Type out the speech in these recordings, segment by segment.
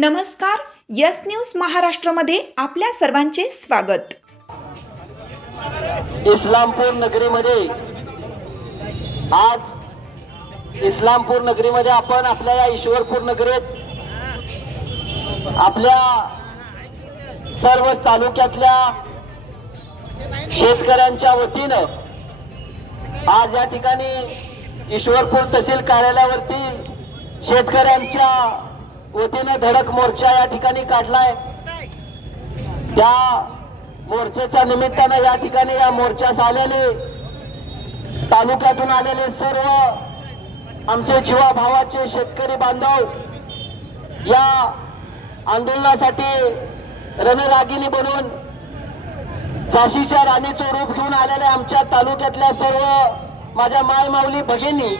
नमस्कार, yes news महाराष्ट्रामध्ये आपल्या सर्वांचे स्वागत। इस्लामपूर नगरीमध्ये आज इस्लामपूर नगरीमध्ये आपण आपल्या या ईश्वरपूर नगरीत आपल्या सर्व तालुक्यातल्या शेतकऱ्यांच्या वतीनं आज या ठिकाणी ईश्वरपूर तहसील कार्यालयावरती शेतकऱ्यांच्या वतीने धडक मोर्चा या ठिकाणी काढलाय। त्या मोर्चाच्या निमित्ताने या ठिकाणी या मोर्चास आलेले तालुक्यातून आलेले सर्व आमचे जीवा भावाचे शेतकरी बांधव या आंदोलनासाठी रणरागिणी बनून झाशीच्या राणीचं रूप घेऊन आलेले आमच्या तालुक्यातल्या सर्व माझ्या माय माऊली भगिनी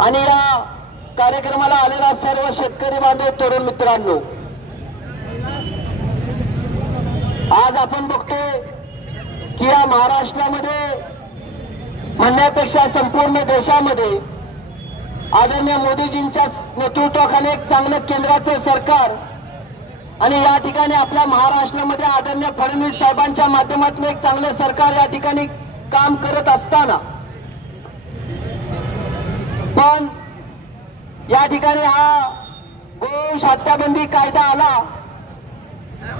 आणि या कार्यक्रमाला आलेला सर्व शेतकरी बांधव तरुण मित्रांनो, आज आपण बघतोय की या महाराष्ट्रामध्ये म्हणण्यापेक्षा संपूर्ण देशामध्ये आदरणीय मोदीजींच्या नेतृत्वाखाली एक चांगलं केंद्राचं सरकार आणि या ठिकाणी आपल्या महाराष्ट्रामध्ये आदरणीय फडणवीस साहेबांच्या माध्यमातून एक चांगलं सरकार या ठिकाणी काम करत असताना पण या ठिकाणी हा गोवंश हत्याबंदी कायदा आला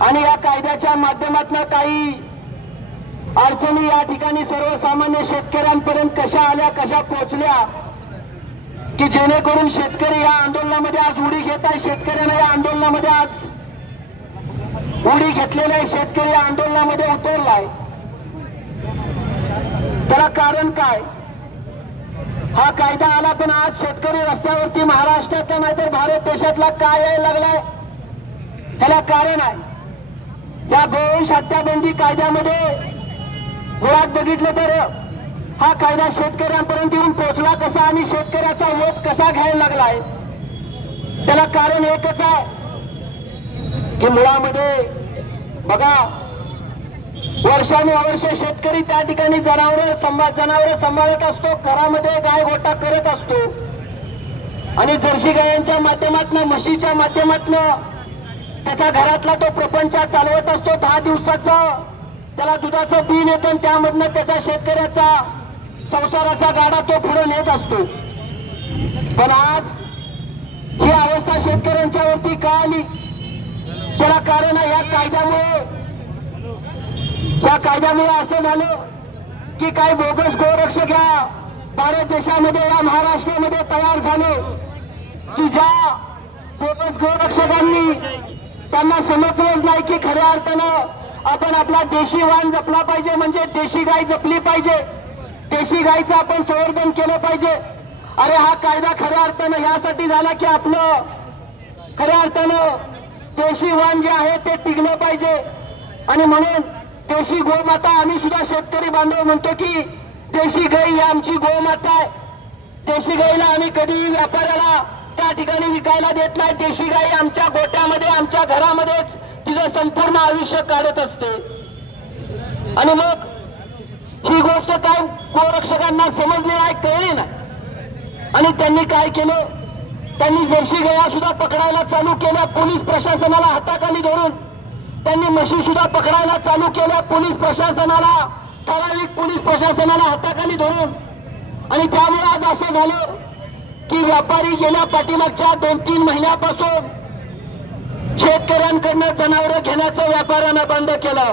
आणि या कायद्याच्या माध्यमातून काही अडचणी या ठिकाणी सर्वसामान्य शेतकऱ्यांपर्यंत कशा आल्या, कशा पोहोचल्या की जेणेकरून शेतकरी या आंदोलनामध्ये आज उडी घेत आहे। शेतकऱ्यांना या आंदोलनामध्ये आज उडी घेतलेला आहे, शेतकरी या आंदोलनामध्ये उतरलाय। त्याला कारण काय? हा कायदा आला पण आज शेतकरी रस्त्यावरती महाराष्ट्रातला नाही तर भारत देशातला काय यायला लागलाय? त्याला कारण आहे या गोवंश हत्याबंदी कायद्यामध्ये मुळात बघितलं तर हा कायदा शेतकऱ्यांपर्यंत येऊन पोहोचला कसा आणि शेतकऱ्याचा वोट कसा घ्यायला लागलाय? त्याला कारण एकच आहे की मुळामध्ये बघा वर्षानुवर्ष शेतकरी त्या ठिकाणी जनावरं सांभाळत असतो, घरामध्ये गाय गोटा करत असतो आणि जर्सी गायांच्या माध्यमातून म्हशीच्या माध्यमातून त्याचा घरातला तो प्रपंच चालवत असतो। 10 दिवसाचा त्याला दुधाचं बिल येतं आणि त्यामधनं त्याच्या शेतकऱ्याचा संसाराचा गाडा तो पुढे नेत असतो। पण आज ही अवस्था शेतकऱ्यांच्या वरती का आली? त्याला कारण आहे या कायद्यामुळे असं झालं की काही बोगस गोरक्षक या भारत देशामध्ये या महाराष्ट्रामध्ये तयार झाले की ज्या बोगस गोरक्षकांनी त्यांना समजलंच नाही की खऱ्या अर्थानं आपण आपला देशी वाण जपला पाहिजे, म्हणजे देशी गाय जपली पाहिजे, देशी गायचं आपण संवर्धन केलं पाहिजे। अरे हा कायदा खऱ्या अर्थानं यासाठी झाला की आपलं खऱ्या अर्थानं देशी वाण जे आहे ते टिकलं पाहिजे आणि म्हणून देशी गोमाता आम्ही सुद्धा शेतकरी बांधव म्हणतो की देशी गाय ही आमची गोमाता आहे। देशी गायीला आम्ही कधीही व्यापाऱ्याला त्या ठिकाणी विकायला देत नाही। देशी गाय आमच्या गोट्यामध्ये आमच्या घरामध्येच तिचं संपूर्ण आयुष्य काढत असते आणि मग ही गोष्ट काय गोरक्षकांना समजली नाही, कळली नाही आणि त्यांनी काय केलं? त्यांनी जर्सी गाया सुद्धा पकडायला चालू केल्या पोलीस प्रशासनाला हाताखाली धरून। त्यांनी म्हशी सुद्धा पकडायला चालू केल्या पोलीस प्रशासनाला, ठराविक पोलीस प्रशासनाला हाताखाली धरून। आणि त्यामुळे आज असं झालं की व्यापारी गेल्या पाठीमागच्या 2-3 महिन्यापासून शेतकऱ्यांकडनं जनावरं घेण्याचं व्यापाऱ्यानं बंद केलं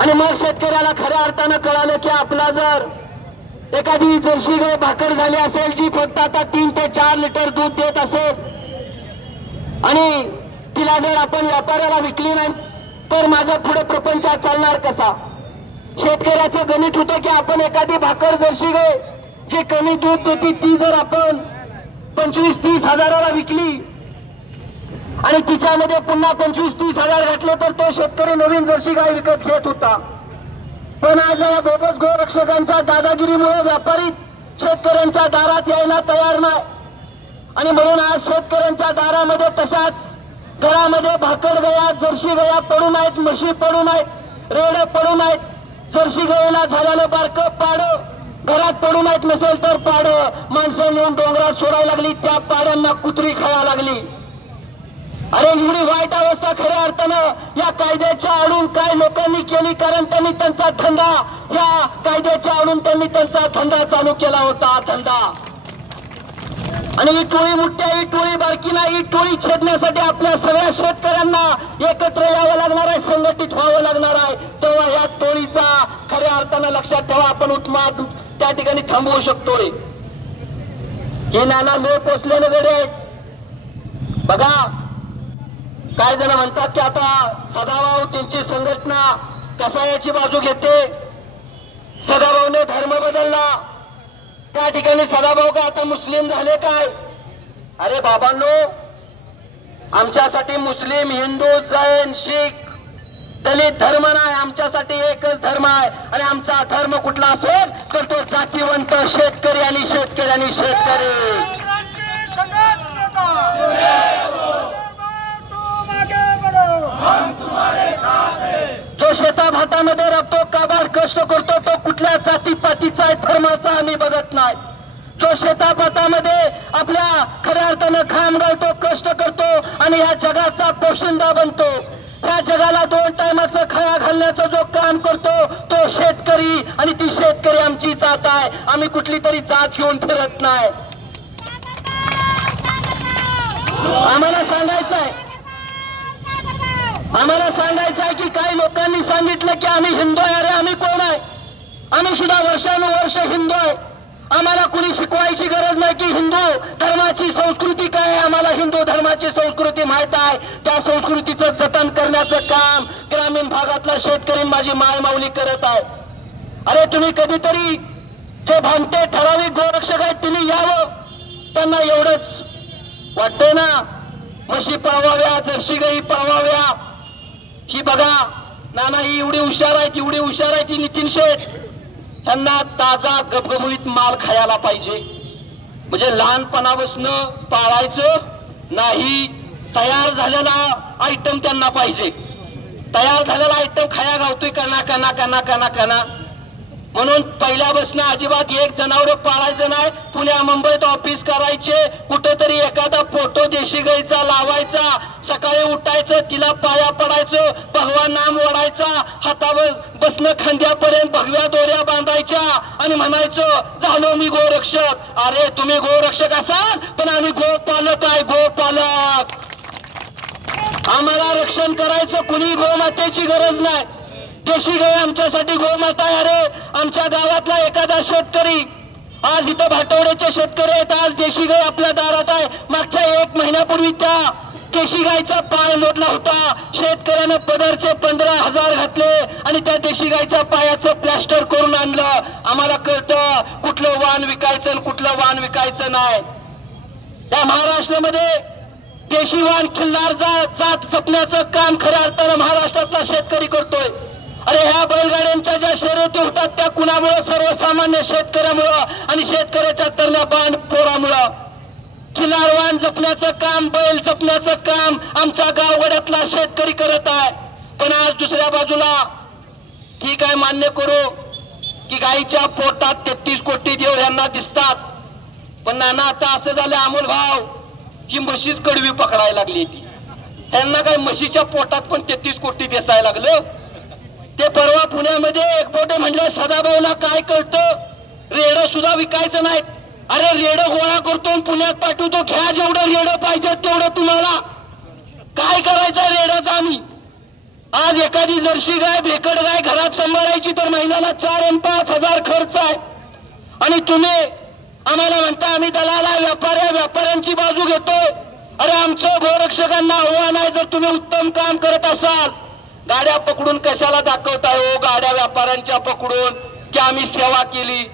आणि मग शेतकऱ्याला खऱ्या अर्थानं कळालं की आपला जर एखादी जर्सी गाय भाकर झाली असेल जी फक्त आता 3 ते 4 लिटर दूध देत असेल आणि तिला जर आपण व्यापाऱ्याला विकली नाही तर माझा पुढे प्रपंच चालणार कसा? शेतकऱ्याचं गणित होतं की आपण एखादी भाकर जर्सी गाय जी कमी दूध देते ती जर आपण 25-30 हजाराला विकली आणि तिच्यामध्ये पुन्हा 25-30 हजार घातले तर तो शेतकरी नवीन जर्सी गाय विकत घेत होता। पण आज या बोगस गोरक्षकांच्या दादागिरीमुळे व्यापारी शेतकऱ्यांच्या दारात यायला तयार नाही आणि म्हणून आज शेतकऱ्यांच्या दारामध्ये तशाच घरामध्ये भाकर गाया, जर्सी गाया पडून आहेत, म्हशी पडून आहेत, रेडे पडून आहेत। जर्सी गायीला झालेलं बारकं पाडं घरात पडून आहेत, नसेल तर पाडं माणसं नेऊन डोंगरात सोडायला लागली, त्या पाड्यांना कुत्री खायला लागली। अरे एवढी वाईट अवस्था खऱ्या अर्थानं या कायद्याच्या आडून काय लोकांनी केली, कारण त्यांनी त्यांचा धंदा या कायद्याच्या आडून त्यांनी त्यांचा धंदा चालू केला होता, धंदा. आणि ही टोळी मुठ्या, ही टोळी बारकी नाही, ही टोळी छेदण्यासाठी आपल्या सगळ्या शेतकऱ्यांना एकत्र यावं लागणार आहे, संघटित व्हावं लागणार आहे. तेव्हा या टोळीचा खऱ्या अर्थानं लक्षात ठेवा आपण उन्माद त्या ठिकाणी थांबवू शकतोय. हे नाना लोळ पोचलेले गडे आहेत बघा. काय जण म्हणतात की आता सदाभाऊ त्यांची संघटना कसायाची बाजू घेते, सदाभाऊने धर्म बदलला, त्या ठिकाणी सदाभाऊ का आता मुस्लिम झाले काय? अरे बाबांनो, आमच्यासाठी मुस्लिम, हिंदू, जैन, शीख, दलित धर्म नाही, आमच्यासाठी एकच धर्म आहे. आणि आमचा धर्म कुठला असेल तर तो जातीवंत शेतकरी आणि शेतकरी आणि शेतकरी. जो शेताभातामध्ये राबतो, काबाड कष्ट करतो, तो कुठल्या जातीपातीचा आहे, धर्माचा आम्ही बघत नाही. जो शेताभातामध्ये आपल्या खऱ्या अर्थानं घाम गाळतो, कष्ट करतो आणि या जगाचा पोशिंदा बनतो, या जगाला 2 टायमाचं खाया घालण्याचं जो काम करतो तो शेतकरी. आणि ती शेतकरी आमची जात आहे, आम्ही कुठली तरी जात घेऊन फिरत नाही. आम्हाला सांगायचं आहे की काही लोकांनी सांगितलं की आम्ही हिंदू आहे. अरे आम्ही कोण आहे? आम्ही सुद्धा वर्षानुवर्ष हिंदू आहे. आम्हाला कुणी शिकवायची गरज नाही की हिंदू धर्माची संस्कृती काय आहे. आम्हाला हिंदू धर्माची संस्कृती माहित आहे. त्या संस्कृतीचं जतन करण्याचं काम ग्रामीण भागातला शेतकरी माझी मायमाऊली करत आहे. अरे तुम्ही कधीतरी जे भामटे ठराविक गोरक्षक आहेत त्यांनी यावं, त्यांना एवढंच वाटतंय ना, म्हशी पाळवाव्या, जर्सी गाई पाळवाव्या. ही बघा नाना, ही एवढी हुशार आहे, एवढी हुशार आहे ती नितीन शेठ. त्यांना ताजा गबगबीत माल खायला पाहिजे. म्हणजे लहानपणापासून पाळायचं नाही, तयार झालेला आयटम त्यांना पाहिजे. तयार झालेला आयटम खाया गावतोय कना कना कना कना कना. म्हणून पहिल्यापासून अजिबात एक जनावर पाळायचं नाही. पुण्या मुंबईत ऑफिस करायचे, कुठेतरी एखादा फोटो देशी गाईचा लावायचा, सकाळी उठायचं, तिला पाया पडायचं, भगवा नाम ओढायचा, हातावर बसणं खांद्यापर्यंत भगव्या दोऱ्या बांधायच्या आणि म्हणायचं झालो मी गोरक्षक. अरे तुम्ही गोरक्षक असाल पण आम्ही गोपालक आहे, गोपालक. आम्हाला रक्षण करायचं कुणी गोमातेची गरज नाही. देशी गाय आमच्यासाठी गोमाता आहे. अरे आमच्या गावातला एखादा शेतकरी, आज इथं भाटवड्याचे शेतकरी आहेत, आज देशी गाय आपल्या दारात आहे. मागच्या 1 महिन्यापूर्वी त्या देशी गायचा पाय मोडला होता. शेतकऱ्यानं पदरचे 15,000 घातले आणि त्या देशी गायच्या पायाचं प्लॅस्टर करून आणलं. आम्हाला कळतं कुठलं वाण विकायचं आणि कुठलं वाण विकायचं नाही. त्या महाराष्ट्रामध्ये देशी वाण खिल्लार जात जपण्याचं काम खऱ्या अर्थानं महाराष्ट्रातला शेतकरी करतोय. अरे ह्या बैलगाड्यांच्या ज्या शर्यती होतात त्या कुणामुळं? सर्वसामान्य शेतकऱ्यामुळं आणि शेतकऱ्याच्या तरण्या बांध पोरामुळं. खिलारवान जपण्याचं काम, बैल जपण्याचं काम आमचा गावगड्यातला शेतकरी करत आहे. पण आज दुसऱ्या बाजूला ठीक आहे, मान्य करू की गाईच्या पोटात 33 कोटी देव यांना दिसतात. पण नाना आता असं झालं अमोल भाव की म्हशीच कडवी पकडायला लागली. ती त्यांना काय म्हशीच्या पोटात पण 33 कोटी दिसायला लागलं. ते परवा पुण्यामध्ये एक बोटे म्हणलं सदाभाऊला काय कळतं, रेडं सुद्धा विकायचं नाही. अरे रेडं गोळा करतो पुण्यात पाठवतो, घ्या जेवढं रेडं पाहिजे तेवढं तुम्हाला. काय करायचं रेडाचं आम्ही? आज एखादी जर्सी गाय, भेकड गाय घरात सांभाळायची तर महिन्याला 4 आणि 5 हजार खर्च आहे. आणि तुम्ही आम्हाला म्हणता आम्ही दलाला व्यापाऱ्यांची बाजू घेतोय. अरे आमचं गोरक्षकांना आव्हान आहे, जर तुम्ही उत्तम काम करत असाल, गाड्या पकडून कशाला दाखवताय हो? गाड्या व्यापाऱ्यांच्या पकडून की आम्ही सेवा केली.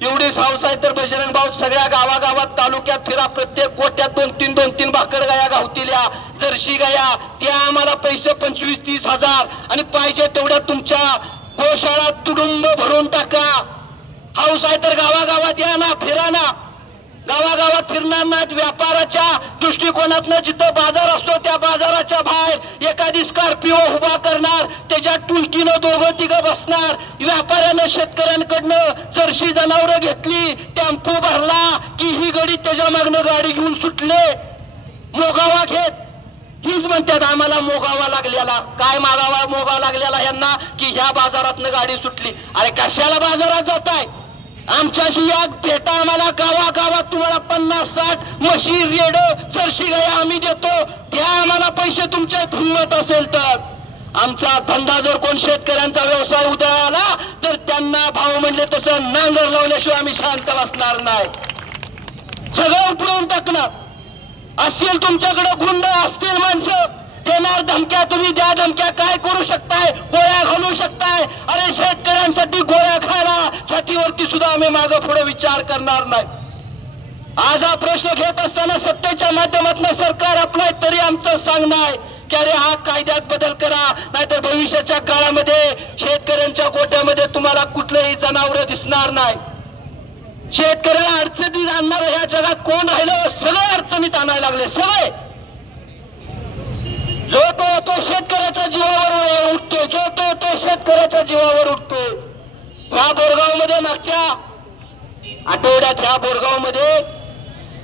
एवढीच हौस आहे तर बजरंग भाऊ सगळ्या गावागावात तालुक्यात फिरा, प्रत्येक कोट्यात 2-3 भाकड गाया गावतील्या, जर्शी गाया, त्या आम्हाला पैसे 25-30 हजार आणि पाहिजे तेवढ्या तुमच्या गोशाळात तुडुंब भरून टाका. हौस आहे तर गावागावात या ना, फिरा ना. गावागावात फिरणार नाहीत. व्यापाराच्या दृष्टिकोनातनं जिथं बाजार असतो त्या बाजाराच्या बाहेर एखादी स्कॉर्पिओ उभा करणार, त्याच्या टुलकीनं 2-3 बसणार. व्यापाऱ्यानं शेतकऱ्यांकडनं जर्सी जनावरं घेतली, टेम्पो भरला की ही गडी त्याच्या मागनं गाडी घेऊन सुटले. मोगावा घेत हीच म्हणतात आम्हाला मोगावा लागलेला. काय मोगावा लागलेला यांना की ह्या बाजारातनं गाडी सुटली. अरे कशाला बाजारात जाताय? आमच्याशी या भेटा, आम्हाला गावागावात तुम्हाला 50-60 म्हशी, रेड, जर्सी गाया आम्ही देतो. त्या आम्हाला पैसे तुमच्या हिंमत असेल तर. आमचा धंदा जर कोण शेतकऱ्यांचा व्यवसाय उधळाला तर त्यांना भाव म्हणले तसं नांगर लावल्याशिवाय आम्ही शांत बसणार नाही. सगळं उठवून टाकणार. असतील तुमच्याकडे गुंड, असतील माणसं, देणार धमक्या, तुम्ही द्या धमक्या. काय करू शकताय? गोळ्या घालू शकताय. अरे शेतकऱ्यांसाठी गोळ्या खायला छातीवरती सुद्धा आम्ही मागं पुढे विचार करणार नाही. आज हा प्रश्न घेत असताना सत्तेच्या माध्यमातून सरकार आपलाय तरी आमचं सांगणं आहे की अरे हा कायद्यात बदल करा, नाहीतर भविष्याच्या काळामध्ये शेतकऱ्यांच्या गोट्यामध्ये तुम्हाला कुठलंही जनावर दिसणार नाही. शेतकऱ्याला अडचणीत आणणार ह्या जगात कोण राहिलं? सगळे अडचणीत आणायला लागले, सगळे. जो तो शेतकऱ्याच्या जीवावर उठतोय, जो तो शेतकऱ्याच्या जीवावर उठतोय. ह्या बोरगावमध्ये मागच्या आठवड्यात ह्या बोरगावमध्ये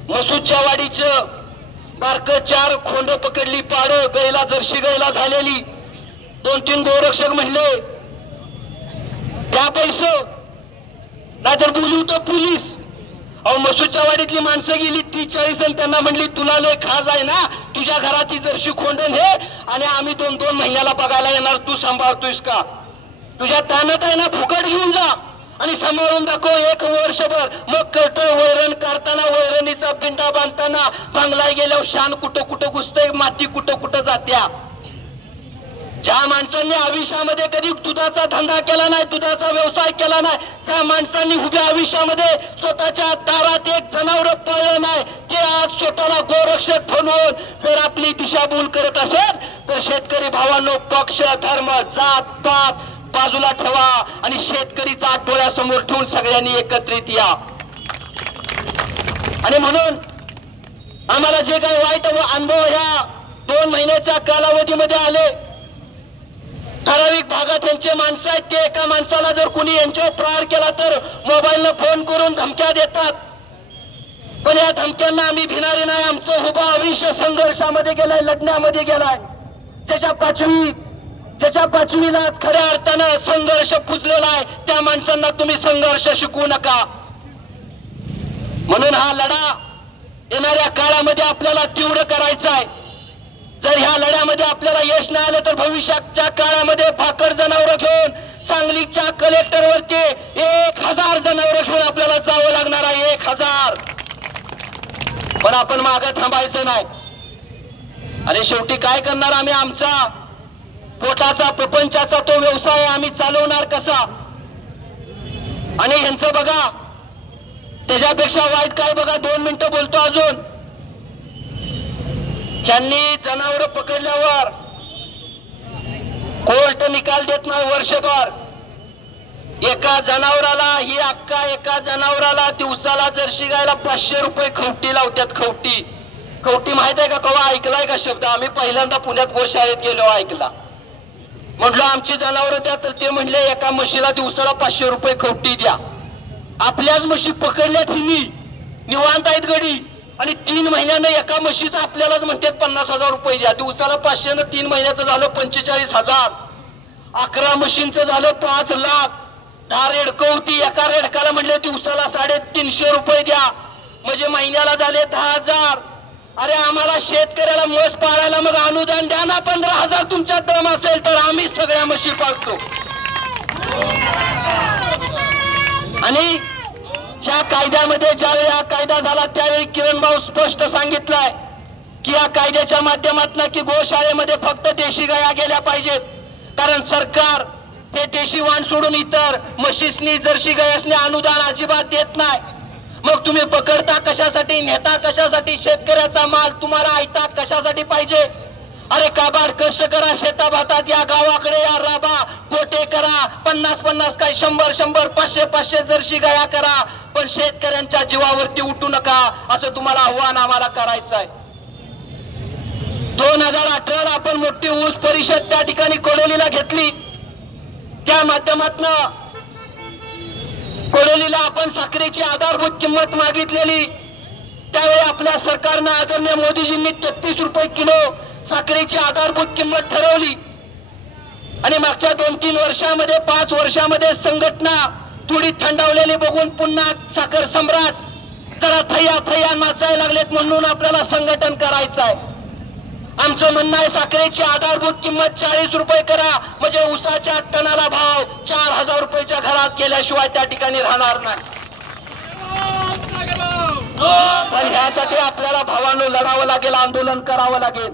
मसूदच्या वाडीचं बारकं 4 खोंड पकडली, पाडं गैला, जर्सी गैला झालेली. 2-3 गोरक्षक म्हणले त्या पैसे, नाहीतर बोलू तर पोलीस. अहो मसूदच्या वाडीतली माणसं गेली 43 आणि त्यांना म्हणली तुला लय खाज आहे ना, तुझ्या घरात ही जर्सी खोंडण हे आणि आम्ही 2-2 महिन्याला बघायला येणार, तू सांभाळतोयस का? तुझ्या तानात आहे ना, फुकट घेऊन जा आणि सांभाळून दाखव 1 वर्षभर. मग कळत वैरण काढताना, वैरणीचा पिंडा बांधताना, बांगला गेल्यावर शान कुठं कुठं घुसतंय, माती कुठं कुठं जात्या. ज्या माणसांनी आयुष्यामध्ये कधी दुधाचा धंदा केला नाही, दुधाचा व्यवसाय केला नाही, ज्या माणसांनी उभ्या आयुष्यामध्ये स्वतःच्या दारात एक जनावर पळलं नाही, ते आज स्वतःला गोरक्षक बनवून जर आपली दिशाभूल करत असेल तर शेतकरी भावांनो, पक्ष, धर्म, जात पात बाजूला ठेवा आणि शेतकरीचा डोळ्यासमोर ठेवून सगळ्यांनी एकत्रित या. आणि म्हणून आम्हाला जे काही वाईट अनुभव ह्या 2 महिन्याच्या कालावधीमध्ये आले, ठराविक भागात यांचे माणसं आहेत, ते एका माणसाला जर कुणी यांच्यावर प्रहार केला तर मोबाईलनं फोन करून धमक्या देतात. पण या धमक्यांना आम्ही भिणारे नाही. आमचं उभं आयुष्य संघर्षामध्ये गेलाय, लढण्यामध्ये गेलाय. ज्याच्या पाचवीलाच खऱ्या अर्थानं संघर्ष पुजलेला आहे, त्या माणसांना तुम्ही संघर्ष शिकवू नका. म्हणून हा लढा येणाऱ्या काळामध्ये आपल्याला तीव्र करायचा आहे. जर ह्या लढ्यामध्ये आपल्याला यश नाही आलं तर भविष्याच्या काळामध्ये भाकर जनावरं घेऊन सांगलीच्या कलेक्टरवरती 1000 जनावरं घेऊन आपल्याला जावं लागणार आहे. 1000. पण आपण मागं थांबायचं नाही. अरे शेवटी काय करणार आम्ही? आमचा पोटाचा, प्रपंचाचा तो व्यवसाय आम्ही चालवणार कसा? आणि ह्यांचं बघा, त्याच्यापेक्षा वाईट काय बघा. 2 मिनिटं बोलतो अजून. त्यांनी जनावर पकडल्यावर कोर्ट निकाल देत नाही वर्षभर. एका जनावराला ही अक्का, एका जनावराला दिवसाला जर्सी गायला 500 रुपये खवटी लावतात. खवटी माहित आहे का? कवा ऐकलाय का शब्द? आम्ही पहिल्यांदा पुण्यात गोशाळेत गेलो, ऐकला. म्हटलं आमची जनावर द्या, तर ते म्हणले एका म्हशीला दिवसाला 500 रुपये खवटी द्या. आपल्याच म्हशी पकडल्यात हिनी, निवांत आहेत गडी, आणि 3 महिन्यानं एका म्हशीचं आपल्यालाच म्हणतात 50,000 रुपये द्या. दिवसाला 500 न 3 महिन्याचं झालं 45,000. 11 म्हशींचं झालं 5 लाख. 10 रेडकं होती, एका रेडकाला म्हणले दिवसाला 350 रुपये द्या, म्हणजे महिन्याला झाले 10,000. अरे आम्हाला शेतकऱ्याला म्हस पाळायला मग अनुदान द्या ना. 15,000 तुमच्या दम असेल तर आम्ही सगळ्या म्हशी पाळतो. आणि या कायद्यामध्ये ज्यावेळी हा कायदा झाला त्यावेळी किरण भाऊ स्पष्ट सांगितलंय की या कायद्याच्या माध्यमातून की गोशाळेमध्ये फक्त देशी गाया गेल्या पाहिजेत. कारण सरकार हे देशी वाण सोडून इतर म्हशीसनी, जर्सी गायासनी अनुदान अजिबात देत नाही. मग तुम्ही पकडता कशासाठी, नेता कशासाठी? शेतकऱ्याचा माल तुम्हाला ऐता कशासाठी पाहिजे? अरे काबाड कष्ट करा, शेता भातात या, गावाकडे या, राबा, गोटे करा, 50-50 काय 100-100, 500-500 जर्सी गाया करा, पण शेतकऱ्यांच्या जीवावरती उठू नका, असं तुम्हाला आव्हान आम्हाला करायचं आहे. 2018ला आपण मोठी ऊस परिषद त्या ठिकाणी कोडोलीला घेतली. त्या माध्यमातून कोडोलीला आपण साखरेची आधारभूत किंमत मागितलेली. त्यावेळी आपल्या सरकारनं, आदरणीय मोदीजींनी 33 रुपये किलो साखरेची आधारभूत किंमत ठरवली आणि मागच्या 2-3 वर्षामध्ये 5 वर्षामध्ये संघटना थोडी थंडावलेली बघून पुन्हा साखर सम्राट जरा थैया थैया नाचायला लागलेत म्हणून आपल्याला संघटन करायचं आहे. आमचं म्हणणं आहे साखरेची आधारभूत किंमत 40 रुपये करा, म्हणजे ऊसाच्या टनाला भाव 4000 रुपयाच्या घरात गेल्याशिवाय त्या ठिकाणी राहणार नाही. पण ह्यासाठी आपल्याला भावानं लढावं लागेल, आंदोलन करावं लागेल.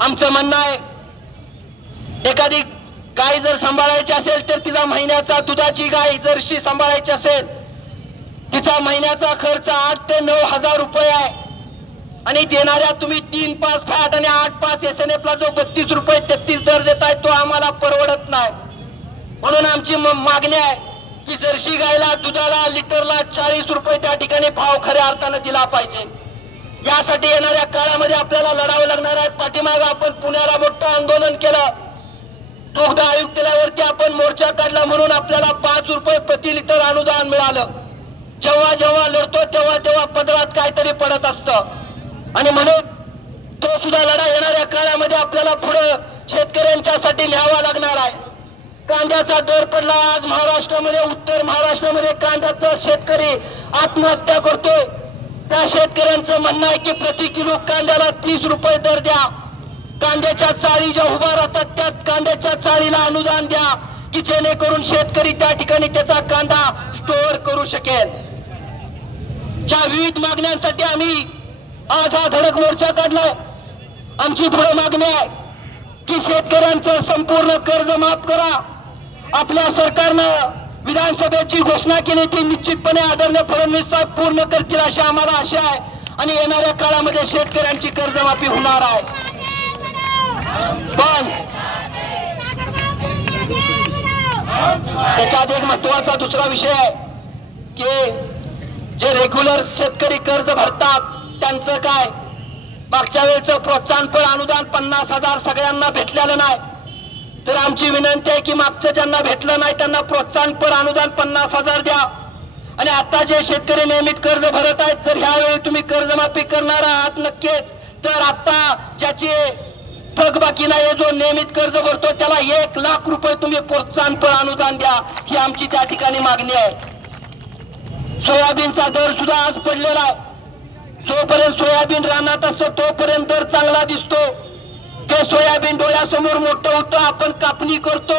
आमचं म्हणणं आहे एखादी गाय जर सांभाळायची असेल तर तिचा महिन्याचा दुधाची गाय जर्शी सांभाळायची असेल तिचा महिन्याचा खर्च 8 ते 9 हजार रुपये आहे आणि देणाऱ्या तुम्ही 3-5 फॅट आणि 8-5 SNF ला जो 32 रुपये 33 दर देताय तो आम्हाला परवडत नाही. म्हणून आमची मागणी आहे की जर्शी गायला दुधाला लिटरला 40 रुपये त्या ठिकाणी भाव खऱ्या अर्थानं दिला पाहिजे. यासाठी येणाऱ्या काळामध्ये आपल्याला लढावं लागणार आहे. पाठीमागं आपण पुण्याला मोठं आंदोलन केलं, दुग्ध आयुक्तालयावरती आपण मोर्चा काढला म्हणून आपल्याला 5 रुपये प्रति लिटर अनुदान मिळालं. जेव्हा जेव्हा लढतो तेव्हा तेव्हा पदरात काहीतरी पडत असतं आणि म्हणून तो सुद्धा लढा येणाऱ्या काळामध्ये आपल्याला पुढे शेतकऱ्यांच्यासाठी न्यावा लागणार आहे. कांद्याचा दर पडला आज महाराष्ट्रामध्ये, उत्तर महाराष्ट्रामध्ये कांद्याचा शेतकरी आत्महत्या करतोय. त्या शेतकऱ्यांचं म्हणणं आहे की प्रति किलो कांद्याला 30 रुपये दर द्या. कांद्याच्या चाळी ज्या उभा राहतात त्या कांद्याच्या चाळीला अनुदान द्या की जेणेकरून शेतकरी त्या ठिकाणी त्याचा कांदा स्टोअर करू शकेल. ज्या विविध मागण्यांसाठी आम्ही आज हा धडक मोर्चा काढलाय, आमची पुढे मागणी आहे की शेतकऱ्यांचं संपूर्ण कर्ज माफ करा. आपल्या सरकारनं विधानसभेची घोषणा केली ती निश्चितपणे आदरणीय फडणवीस साहेब पूर्ण करतील अशी आम्हाला आशा आहे आणि येणाऱ्या काळामध्ये शेतकऱ्यांची कर्जमाफी होणार आहे. पण त्याच्यात एक महत्वाचा दुसरा विषय आहे की जे रेग्युलर शेतकरी कर्ज भरतात त्यांचं काय. मागच्या वेळेचं प्रोत्साहनपर अनुदान 50,000 सगळ्यांना भेटलेलं नाही. तर आमची विनंती आहे की मागचं ज्यांना भेटलं नाही त्यांना प्रोत्साहनपर अनुदान 50,000 द्या आणि आता जे शेतकरी नियमित कर्ज भरत आहेत जर ह्यावेळी तुम्ही कर्जमाफी करणार आहात नक्कीच तर आता ज्याची थकबाकी नाही जो नियमित कर्ज भरतो त्याला 1 लाख रुपये तुम्ही प्रोत्साहनपर अनुदान द्या, ही आमची त्या ठिकाणी मागणी आहे. सोयाबीनचा दर सुद्धा आज पडलेला आहे. जोपर्यंत सोयाबीन रानात असतो तोपर्यंत दर चांगला दिसतो. ते सोयाबीन डोळ्यासमोर मोठं होतं, आपण कापणी करतो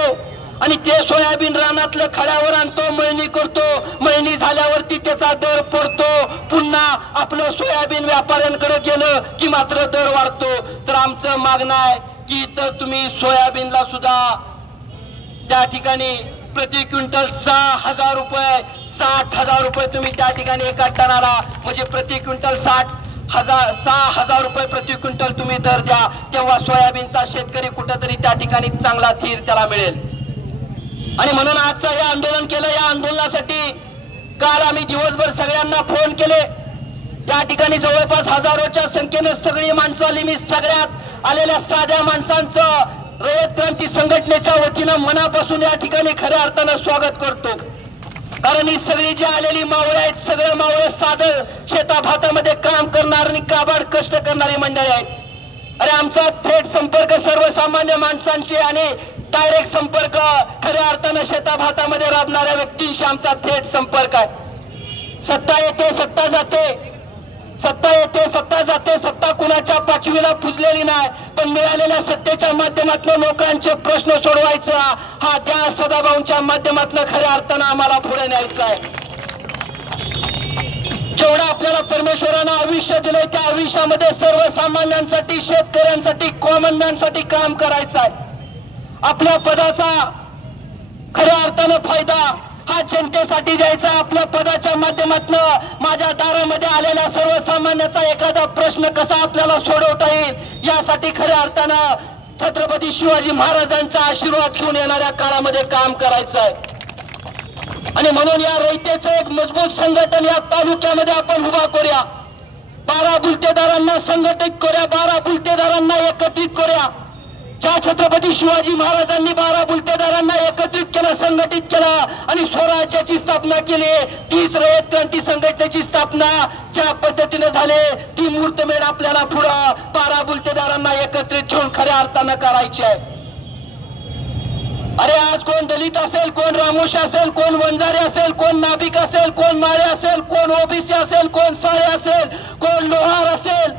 आणि ते सोयाबीन रानातलं खड्यावर आणतो, मळणी करतो. मळणी झाल्यावरती त्याचा दर पडतो. पुन्हा आपलं सोयाबीन व्यापाऱ्यांकडे गेलं की मात्र दर वाढतो. तर आमचं मागणं आहे की तर तुम्ही सोयाबीनला सुद्धा त्या ठिकाणी प्रति क्विंटल 6,000 रुपये 60,000 रुपये तुम्ही त्या ठिकाणी एका टनाला म्हणजे प्रति क्विंटल 6,000 रुपये प्रति क्विंटल तुम्ही दर द्या. तेव्हा सोयाबीनचा शेतकरी कुठेतरी त्या ठिकाणी चांगला धीर त्याला मिळेल. आणि म्हणून आजचं हे आंदोलन केलं. या आंदोलनासाठी काल आम्ही दिवसभर सगळ्यांना फोन केले. त्या ठिकाणी जवळपास हजारोच्या संख्येनं सगळी माणसं आली. मी सगळ्यात आलेल्या साध्या माणसांचं रयत क्रांती संघटनेच्या वतीनं मनापासून या ठिकाणी खऱ्या अर्थानं स्वागत करतो. कारण ही सगळी जी आलेली मावळे आहेत सगळे मावळे साधं शेताभातामध्ये काम करणार आणि काबाड कष्ट करणारी मंडळी आहेत. अरे आमचा थेट संपर्क सर्वसामान्य माणसांशी आणि डायरेक्ट संपर्क खऱ्या अर्थानं शेताभातामध्ये राबणाऱ्या व्यक्तींशी आमचा थेट संपर्क आहे. सत्ता येते सत्ता जाते, सत्ता येते सत्ता जाते. सत्ता कुणाच्या पाचवीला पुजलेली नाही. पण मिळालेल्या सत्तेच्या माध्यमातून लोकांचे प्रश्न सोडवायचा हा त्या सदाभाऊंच्या माध्यमातून खऱ्या अर्थानं आम्हाला पुढे न्यायचा आहे. जेवढं आपल्याला परमेश्वरानं आयुष्य दिलंय त्या आयुष्यामध्ये सर्वसामान्यांसाठी शेतकऱ्यांसाठी कॉमन मॅनसाठी काम करायचं आहे. आपल्या पदाचा खऱ्या अर्थानं फायदा हा जनतेसाठी द्यायचा. आपल्या पदाच्या माध्यमातून माझ्या दारामध्ये आलेल्या सर्वसामान्याचा एखादा प्रश्न कसा आपल्याला सोडवता येईल यासाठी खऱ्या अर्थानं छत्रपती शिवाजी महाराजांचा आशीर्वाद घेऊन येणाऱ्या काळामध्ये काम करायचं आहे. आणि म्हणून या रयतेचं एक मजबूत संघटन या तालुक्यामध्ये आपण उभा करूया. 12 बुलतेदारांना संघटित करूया, 12 बुलतेदारांना एकत्रित करूया. ज्या छत्रपती शिवाजी महाराजांनी 12 बुलतेदारांना एकत्रित केलं, संघटित केलं आणि स्वराज्याची स्थापना केली, तीच रयत क्रांती संघटनेची स्थापना ज्या पद्धतीने झाले ती मूर्तमेढ आपल्याला पुढं 12 बुलतेदारांना एकत्रित घेऊन खऱ्या अर्थानं करायची आहे. अरे आज कोण दलित असेल, कोण रामोशी असेल, कोण वंजारी असेल, कोण नाभिक असेल, कोण माळे असेल, कोण ओबीसी असेल, कोण साळे असेल, कोण लोहार असेल,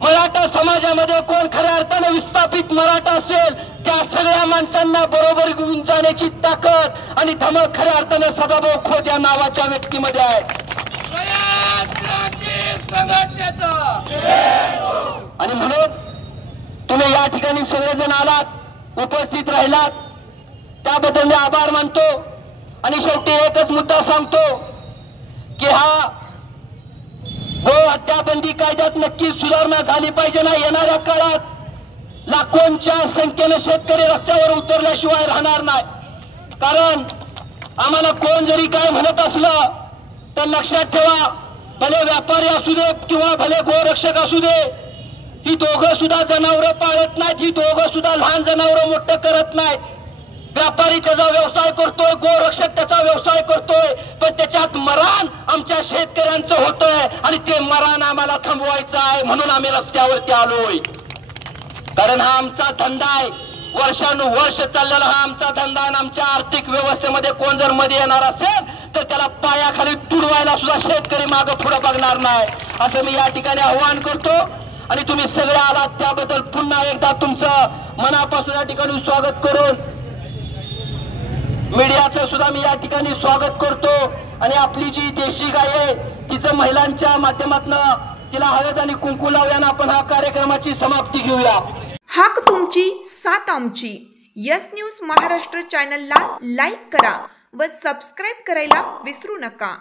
मराठा समाजामध्ये कोण खऱ्या अर्थानं विस्थापित मराठा असेल, त्या सगळ्या माणसांना बरोबर घेऊन जाण्याची ताकद आणि धमक खऱ्या अर्थानं सदाभाऊ खोत या नावाच्या व्यक्तीमध्ये आहे. आणि म्हणून तुम्ही या ठिकाणी सगळेजण आलात, उपस्थित राहिलात, त्याबद्दल मी आभार मानतो. आणि शेवटी एकच मुद्दा सांगतो की हा गो हत्याबंदी कायद्यात नक्कीच सुधारणा झाली पाहिजे ना. येणाऱ्या काळात लाखोंच्या संख्येने शेतकरी रस्त्यावर उतरल्याशिवाय राहणार नाही. कारण आम्हाला कोण जरी काय म्हणत असलं तर लक्षात ठेवा, भले व्यापारी असू दे किंवा भले गोरक्षक असू दे, ही दोघं सुद्धा जनावरं पाळत नाहीत, ही दोघं सुद्धा लहान जनावरं मोठं करत नाहीत. व्यापारी त्याचा व्यवसाय करतोय, गोरक्षक त्याचा व्यवसाय करतोय, पण त्याच्यात मरण आमच्या शेतकऱ्यांचं होतंय आणि ते मरण आम्हाला थांबवायचं आहे. म्हणून आम्ही रस्त्यावरती आलोय. कारण हा आमचा धंदा आहे, वर्षानुवर्ष चाललेला हा आमचा धंदा. आणि आमच्या आर्थिक व्यवस्थेमध्ये कोण जर मध्ये येणार असेल तर त्याला पायाखाली तुडवायला सुद्धा शेतकरी मागं पुढे बघणार नाही, असं मी या ठिकाणी आव्हान करतो. आणि तुम्ही सगळे आलात त्याबद्दल पुन्हा एकदा तुमचं मनापासून या ठिकाणी स्वागत करून मीडियाचं सुद्धा मी या ठिकाणी स्वागत करतो. आणि आपली जी देशी गाय आहे तिचं महिलांच्या माध्यमातून तिला हळद आणि कुंकू लावल्यानं आपण हा कार्यक्रमाची समाप्ती घेऊया. हाक तुमची साथ आमची. यस न्यूज महाराष्ट्र चॅनलला लाईक करा व सबस्क्राईब करायला विसरू नका.